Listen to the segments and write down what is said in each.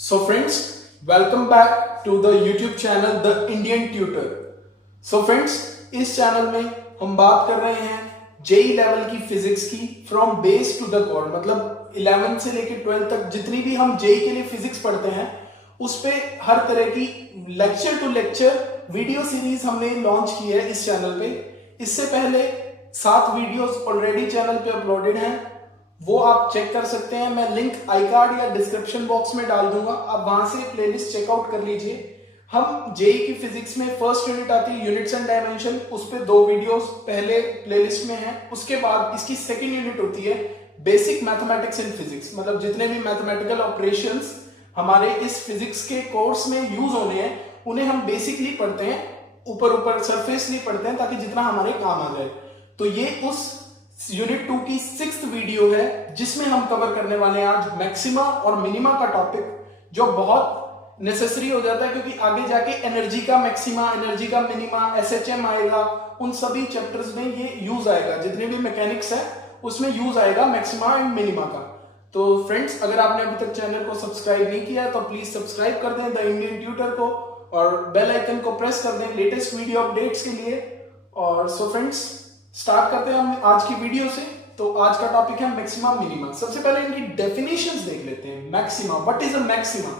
So friends, welcome back to the YouTube channel The Indian Tutor. So friends, इस channel में हम बात कर रहे हैं जेई लेवल की फिजिक्स की from base to the core, मतलब 11 से लेकर 12 तक जितनी भी हम जेई के लिए फिजिक्स पढ़ते हैं उस पे हर तरह की lecture to lecture video series हमने लॉन्च की है इस चैनल पे। इससे पहले 7 वीडियोस ऑलरेडी चैनल पे अपलोडेड हैं, वो आप चेक कर सकते हैं। मैं लिंक आई कार्ड या डिस्क्रिप्शन बॉक्स में डाल दूंगा, आप वहां से प्लेलिस्ट चेकआउट कर लीजिए। हम जेई की फिजिक्स में फर्स्ट यूनिट आती है यूनिट्स एंड डायमेंशन, उस पे 2 वीडियोस पहले प्लेलिस्ट में है। उसके बाद इसकी सेकंड यूनिट होती है बेसिक मैथमेटिक्स इन फिजिक्स, मतलब जितने भी मैथमेटिकल ऑपरेशंस हमारे इस फिजिक्स के कोर्स में यूज होने हैं उन्हें हम बेसिकली पढ़ते हैं, ऊपर सरफेसली पढ़ते हैं ताकि जितना हमारे काम आ जाए। तो ये उस यूनिट 2 की 6th वीडियो है जिसमें हम कवर करने वाले हैं आज मैक्सिमा और मिनिमा का टॉपिक, जो बहुत नेसेसरी हो जाता है क्योंकि आगे जाके एनर्जी का मैक्सिमा, एनर्जी का मिनिमा, एसएचएम आएगा, उन सभी चैप्टर्स में ये यूज आएगा। जितने भी मैकेनिक्स है उसमें यूज आएगा मैक्सिमा एंड मिनिमा का। तो फ्रेंड्स, अगर आपने अभी तक चैनल को सब्सक्राइब नहीं किया तो प्लीज सब्सक्राइब कर दें द इंडियन ट्यूटर को और बेल आइकन को प्रेस कर दें लेटेस्ट वीडियो अपडेट्स के लिए। और सो फ्रेंड्स, स्टार्ट करते हैं हम आज की वीडियो से। तो आज का टॉपिक है मैक्सिमा मिनिमा। सबसे पहले इनकी डेफिनेशंस देख लेते हैं। Maxima, what is a maxima?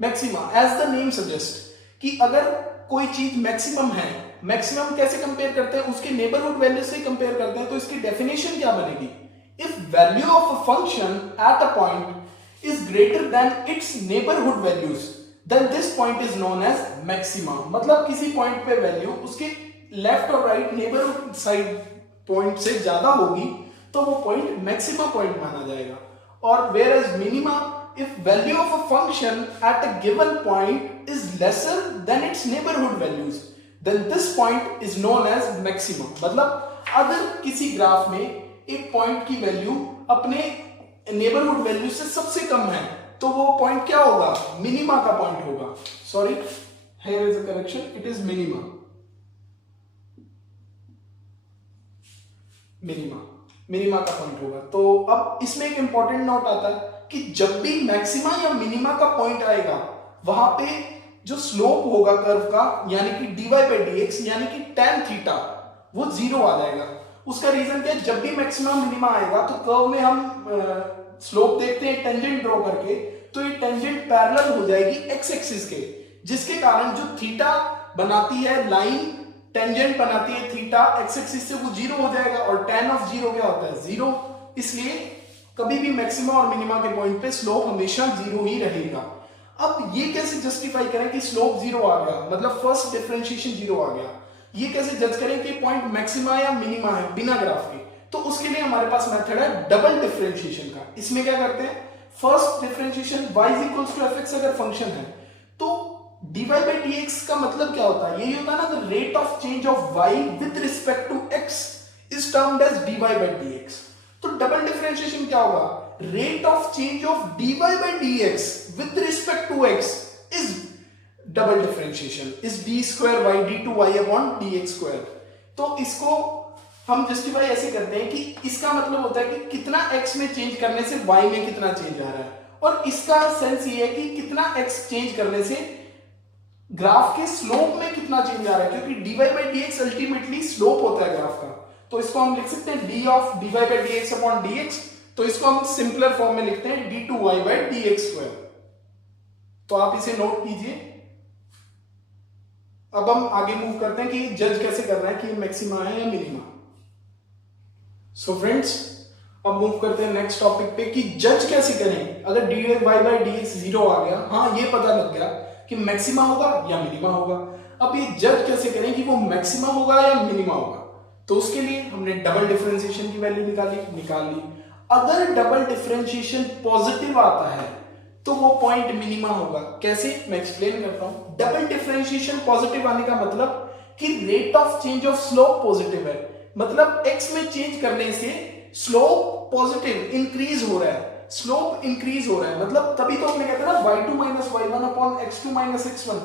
Maxima as the name suggest कि अगर कोई चीज मैक्सिमम है, मैक्सिमम कैसे कंपेयर करते हैं, उसके नेबरहुड वैल्यू से कंपेयर करते हैं। तो इसकी डेफिनेशन क्या बनेगी? If value of a function at a point is greater than its neighbourhood values then this point is known as maxima. मतलब किसी पॉइंट पे वैल्यू उसके लेफ्ट और राइट नेबरहुड साइड पॉइंट से ज्यादा होगी तो वो पॉइंट मैक्सिमा पॉइंट माना जाएगा। और whereas minima, if value of a function at a given point is lesser than its neighborhood values then this point is known as maximum। मतलब अगर किसी ग्राफ में एक पॉइंट की वैल्यू अपने नेबरहुड वैल्यू से सबसे कम है तो वो पॉइंट क्या होगा? मिनिमा का पॉइंट होगा। Sorry, here is a correction, it is minima। Minima का पॉइंट होगा। तो अब इसमें एक इंपॉर्टेंट नोट आता है कि जब भी मैक्सिमा या मिनिमा का पॉइंट आएगा वहां पे जो स्लोप होगा कर्व का, यानी कि dy by dx यानी कि tan थीटा, वो 0 आ जाएगा। उसका रीजन क्या है? जब भी मैक्सिमा मिनिमा आएगा तो कर्व में हम स्लोप देखते हैं टेंजेंट ड्रॉ करके, तो ये टेंजेंट पैरेलल हो जाएगी एक्स एक्सिस के, जिसके कारण जो थीटा बनाती है लाइन, टेंजेंट बनाती है थीटा एक्स एक्सिस से, वो 0 हो जाएगा। और tan ऑफ 0 क्या होता है? 0। इसलिए कभी भी मैक्सिमा और मिनिमा के पॉइंट पे स्लोप हमेशा 0 ही रहेगा। अब ये कैसे जस्टिफाई करें कि स्लोप 0 आ गया, मतलब फर्स्ट डिफरेंशिएशन 0 आ गया? ये कैसे जज करें कि पॉइंट मैक्सिमा या मिनिमा है बिना ग्राफ के? तो उसके लिए हमारे पास मेथड है डबल डिफरेंशिएशन का। इसमें क्या करते हैं? First differentiation y equals to fx अगर फंक्शन है तो dy by dx का मतलब क्या होता है? यही होता है ना, the rate of change of y with respect to x is termed as dy by dx। तो डबल डिफरेंशिएशन क्या होगा? Rate of change of dy by dx with respect to x is double differentiation, is d square y d2y upon dx square. तो इसको हम justify ऐसे करते हैं कि इसका मतलब होता है कि कितना x में चेंज करने से y में कितना चेंज आ रहा है, और इसका सेंस ये है कि कितना x चेंज करने से ग्राफ के स्लोप में कितना चेंज आ रहा है, क्योंकि dy by dx ultimately slope होता है ग्राफ का। तो इसको हम लिख सकते हैं d of dy by dx upon dx। तो इसको हम सिंपलर फॉर्म में लिखते हैं d2y by dx स्क्वायर। तो आप इसे नोट कीजिए। अब हम आगे मूव करते हैं कि जज कैसे कर रहा है कि मैक्सिमा है या मिनिमा। सो फ्रेंड्स, अब मूव करते हैं नेक्स्ट टॉपिक पे कि जज कैसे करें अगर dy by dx 0 आ गया। हाँ, ये पता लग गया कि मैक्सिमा होगा या मिनिमा होगा। अब ये जज कैसे करें कि वो मैक्सिमा होगा या मिनिमा होगा? तो उसके लिए हमने डबल डिफरेंशिएशन की वैल्यू निकाल ली। अगर डबल डिफरेंशिएशन पॉजिटिव आता है तो वो पॉइंट मिनिमा होगा। कैसे? मैं एक्सप्लेन करता हूं। डबल डिफरेंशिएशन पॉजिटिव आने का मतलब कि rate of change of slope positive है, मतलब x में चेंज करने से स्लोप पॉजिटिव इंक्रीज हो रहा है, स्लोप इंक्रीज हो रहा है। मतलब तभी तो हमने कहते हैं ना y2 minus y1 upon x2 minus x1,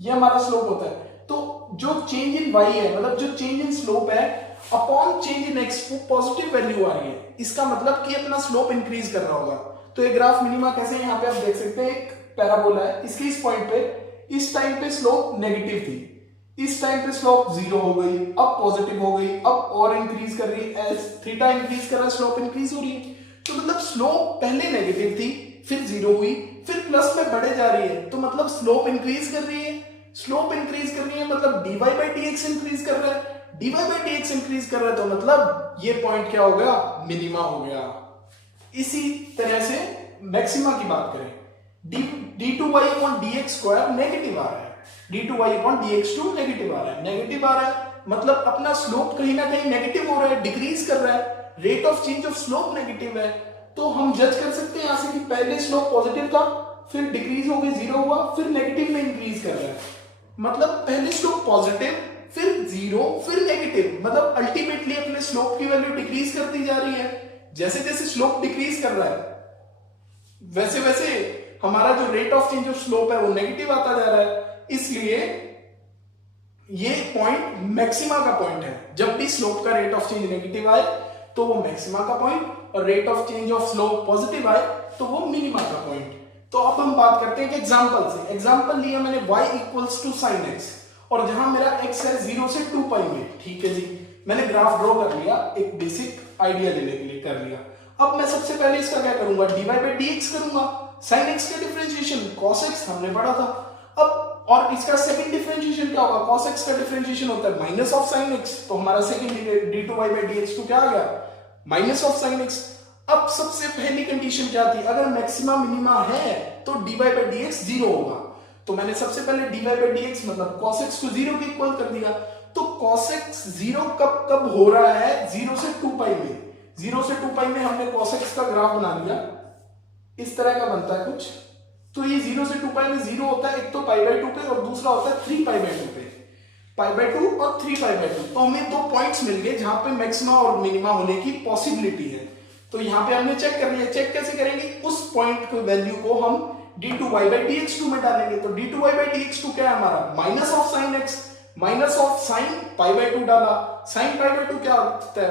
ये हमारा स्लोप होता है। तो जो चेंज इन y है, मतलब जो चेंज इन स्लोप है अपॉन चेंज इन x, वो पॉजिटिव वैल्यू आ रही है। इसका मतलब कि अपना स्लोप इंक्रीज कर रहा होगा। तो ये ग्राफ मिनिमा कैसे, यहाँ पे आप देख सकते हैं एक पैराबोला है, इसके इस पॉइंट पे इस टाइम पे स्लोप नेगेटिव थी, इस टाइम पे स्लोप जीरो हो गई, अब पॉजिटिव हो गई, अब और इंक्रीज कर रही है, एज थीटा इंक्रीज कर रहा है स्लोप इंक्रीज हो रही है। तो मतलब स्लोप पहले नेगेटिव थी, फिर जीरो हुई, फिर प्लस में बढ़े जा रही है, तो मतलब स्लोप इंक्रीज कर रही है। स्लोप इंक्रीज कर रही है मतलब dy बाई dx इंक्रीज कर रहा है, dy बाई dx इंक्रीज कर रहा है, तो मतलब ये पॉइंट क्या हो गया, मिनिमा हो गया। इसी तरह से मैक्सिमा की बात करें, d2y upon dx square negative आ रहा है, d2y अपॉन dx2 नेगेटिव आ रहा है, नेगेटिव आ रहा है मतलब अपना स्लोप कहीं ना कहीं नेगेटिव हो रहा है, डिक्रीज कर रहा है, rate of change of slope negative है। तो हम जज कर सकते हैं यहां से कि पहले स्लोप पॉजिटिव था, फिर डिक्रीज हो गई, जीरो हुआ, फिर नेगेटिव में इंक्रीज कर रहा है, मतलब पहले स्लोप पॉजिटिव, फिर जीरो, फिर नेगेटिव, मतलब अल्टीमेटली अपने स्लोप की वैल्यू डिक्रीज करती जा रही है। जैसे जैसे स्लोप डिक्रीज कर रहा है वैसे वैसे हमारा जो rate of change of slope है वो नेगेटिव आता जा रहा है, इसलिए ये पॉइंट मैक्सिमा का पॉइंट है। जब भी स्लोप का रेट ऑफ चेंज नेगेटिव आए तो वो मैक्सिमा का पॉइंट, और rate of change of slope positive आए तो वो मिनिमा का पॉइंट। तो अब हम बात करते हैं कि एग्जांपल से, एग्जांपल लिया मैंने y equals to sin x, और जहां मेरा x है 0 से 2 पाई में, ठीक है जी, मैंने ग्राफ ड्रॉ कर लिया, एक बेसिक आइडिया लेने के लिए कर लिया। अब मैं सबसे पहले इसका क्या करूंगा, dy बाई dx करूंगा, sin x का डिफरेंशिएशन cos x हमने पढ़ा था। अब और इसका सेकंड डिफरेंशिएशन क्या होगा, cos x का डिफरेंशिएशन होता है माइनस ऑफ sin x, तो हमारा सेकंड d2y बाई dx2 क्या आ गया, माइनस ऑफ sin x। अब सबसे पहली कंडीशन क्या थी, अगर मैक्सिमा मिनिमा है तो dy बाई dx जीरो होगा, तो मैंने सबसे पहले dy बाई dx मतलब cos x को जीरो के इक्वल कर दिया। तो cos x जीरो कब कब हो रहा है, 0 से 2 पाई में, 0 से 2 पाई में हमने cos x का ग्राफ बना लिया, इस तरह का बनता है कुछ। तो ये 0 से 2 पाई में जीरो होता है, एक तो पाई बाई 2 पे और दूसरा होता है 3 पाई बाई 2 पे, पाई बाई 2 और 3 पाई बाई 2। तो हमें दो पॉइंट्स मिल गए जहां पे मैक्सिमा और मिनिमा होने की पॉसिबिलिटी है। तो यहाँ पे हमने चेक कर लिया, चेक कैसे करेंगे, उस पॉइंट की वैल्यू को हम d2y बाई dx2 में डालेंगे। तो d2y बाई dx2 क्या है हमारा, minus of sin x, minus of sin pi by 2 डाला, sin पाई बाई 2 क्या होता है,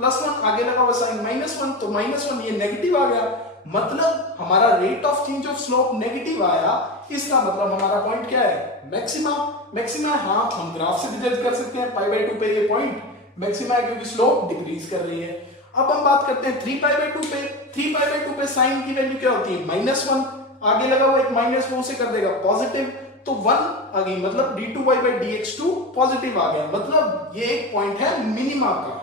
+1 आगे लगा हुआ sin -1, तो -1 ये नेगेटिव आ गया, मतलब हमारा rate of change of slope negative आया, इसका मतलब हमारा पॉइंट क्या है, मैक्सिमा। मैक्सिमा हाँ हम ग्राफ से भी जज कर सकते हैं, पाई बाई 2 पे ये पॉइंट मैक्सिमा है क्योंकि स्लोप डिक्रीज कर रही है। अब हम बात करते हैं 3 पाई बाई 2 पे, 3 पाई बाई 2 पे साइन की वैल्यू क्या होती है, -1, आगे लगा हुआ एक माइनस वो से कर देगा पॉजिटिव, तो 1 आ गई, मतलब d2y बाई dx2 पॉजिटिव आ गया, मतलब ये एक पॉइंट है मिनिमा का।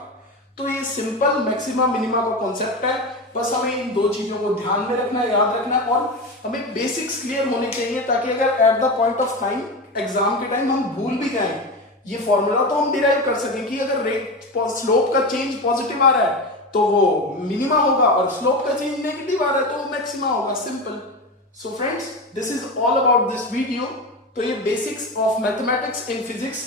तो ये सिंपल मैक्सिमा मिनिमा का कॉन्सेप्ट है, बस हमें इन दो चीजों को ध्यान में रखना है, याद रखना है, और हमें बेसिक्स क्लियर होने चाहिए ताकि अगर at the point of time exam के टाइम हम भूल भी जाएं ये फॉर्मूला, तो हम डिराइव कर सकें कि अगर रेट स्लोप का चेंज पॉजिटिव आ रहा है तो वो मिनिमा होगा, और स्लोप का चेंज नेगेटिव आ रहा है तो वो मैक्सिमा होगा, simple. So friends, this is all about this video. तो ये basics of mathematics in physics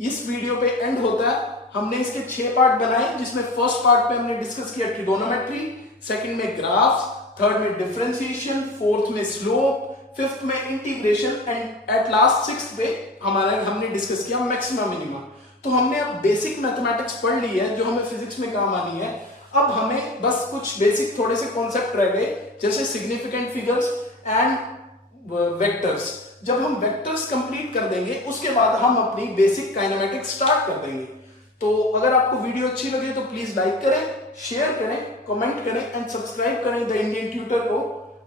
इस वीडियो पे एंड होता है। हमने इसके 6 पार्ट बनाए, जिसमें फर्स्ट पार्ट पे हमने डिस्कस किया ट्रिगोनोमेट्री, सेकंड में ग्राफ्स, थर्ड में डिफरेंशिएशन, फोर्थ में स्लोप, फिफ्थ में integration, and at last sixth पे हमने डिस्कस किया मैक्सिमा मिनिमा। तो हमने अब बेसिक मैथमेटिक्स पढ़ ली है जो हमें फिजिक्स में काम आनी है। अब हमें बस कुछ बेसिक थोड़े से कॉन्सेप्ट रह गए, जैसे सिग्निफिकेंट फिगर्स एंड वेक्टर्स। जब हम वेक्टर्स कंप्लीट कर देंगे उसके बाद हम अपनी बेसिक काइनेमेटिक्स स्टार्ट कर देंगे। तो अगर आपको वीडियो अच्छी लगे तो प्लीज लाइक करें, शेयर करें, कमेंट करें एंड सब्सक्राइब करें द इंडियन ट्यूटर को।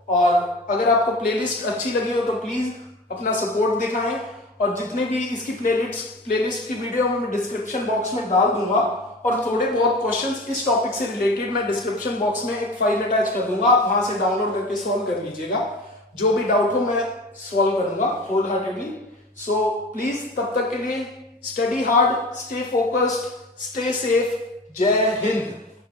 और अगर आपको प्लेलिस्ट अच्छी लगी हो तो प्लीज अपना सपोर्ट दिखाएं, और जितने भी इसकी प्लेलिस्ट की वीडियो मैं डिस्क्रिप्शन बॉक्स में डाल दूंगा, और थोड़े बहुत क्वेश्चंस इस टॉपिक से रिलेटेड मैं डिस्क्रिप्शन बॉक्स में एक फाइल अटैच कर दूंगा, आप वहां से डाउनलोड करके सॉल्व कर लीजिएगा। जो भी डाउट हो मैं सॉल्व करूंगा होल हार्टेडली। सो प्लीज तब तक के लिए study hard, stay focused, stay safe. जय हिंद।